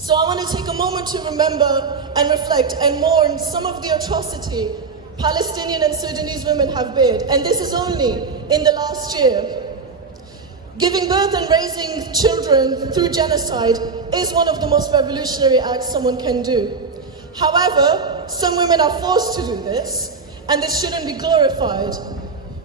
So I want to take a moment to remember and reflect and mourn some of the atrocity Palestinian and Sudanese women have bared, and this is only in the last year. Giving birth and raising children through genocide is one of the most revolutionary acts someone can do. However, some women are forced to do this, and this shouldn't be glorified.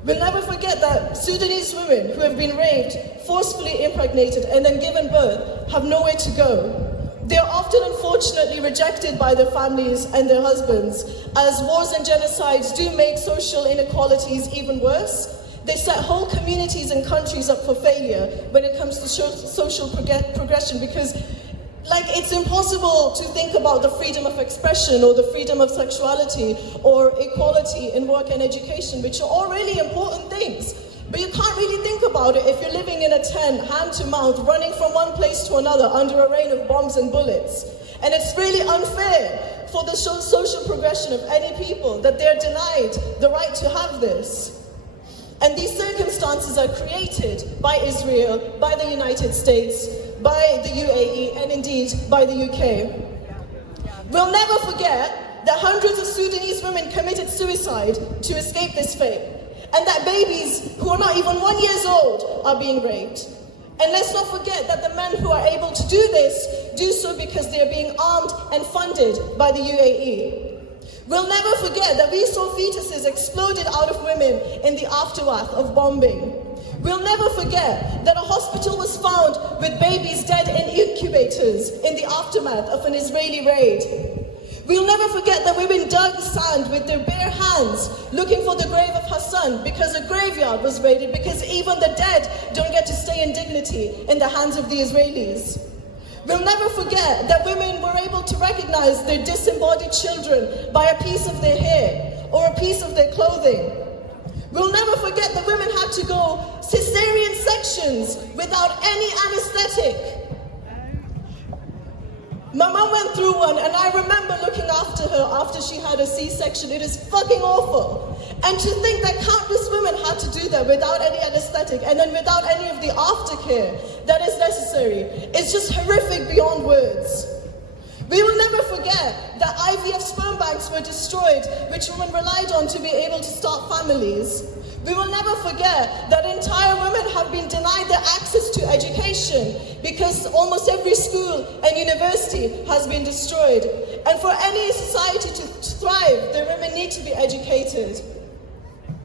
We'll never forget that Sudanese women who have been raped, forcefully impregnated, and then given birth have nowhere to go. They are often unfortunately rejected by their families and their husbands, as wars and genocides do make social inequalities even worse. They set whole communities and countries up for failure when it comes to social progression, because it's impossible to think about the freedom of expression or the freedom of sexuality or equality in work and education, which are all really important things. But you can't really think about it if you're living in a tent, hand to mouth, running from one place to another under a rain of bombs and bullets. And it's really unfair for the social progression of any people that they're denied the right to have this. And these circumstances are created by Israel, by the United States, by the UAE, and indeed by the UK. We'll never forget that hundreds of Sudanese women committed suicide to escape this fate, and that babies who are not even 1 year old are being raped. And let's not forget that the men who are able to do this do so because they are being armed and funded by the UAE. We'll never forget that we saw fetuses exploded out of women in the aftermath of bombing. We'll never forget that a hospital was found with babies dead in incubators in the aftermath of an Israeli raid. We'll never forget that women dug sand with their bare hands looking for the grave of Hassan because a graveyard was raided, because even the dead don't get to stay in dignity in the hands of the Israelis. We'll never forget that women were able to recognize their disembodied children by a piece of their hair or a piece of their clothing. We'll never forget that women had to go cesarean sections without any anesthetic. My mum went through one, and I remember looking after her after she had a C-section. It is fucking awful. And to think that countless women had to do that without any anesthetic and then without any of the aftercare that is necessary, it's just horrific beyond words. We will never forget that IVF sperm banks were destroyed, which women relied on to be able to start families. We will never forget that entire women have been denied their access to education because almost every school and university has been destroyed. And for any society to thrive, the women need to be educated.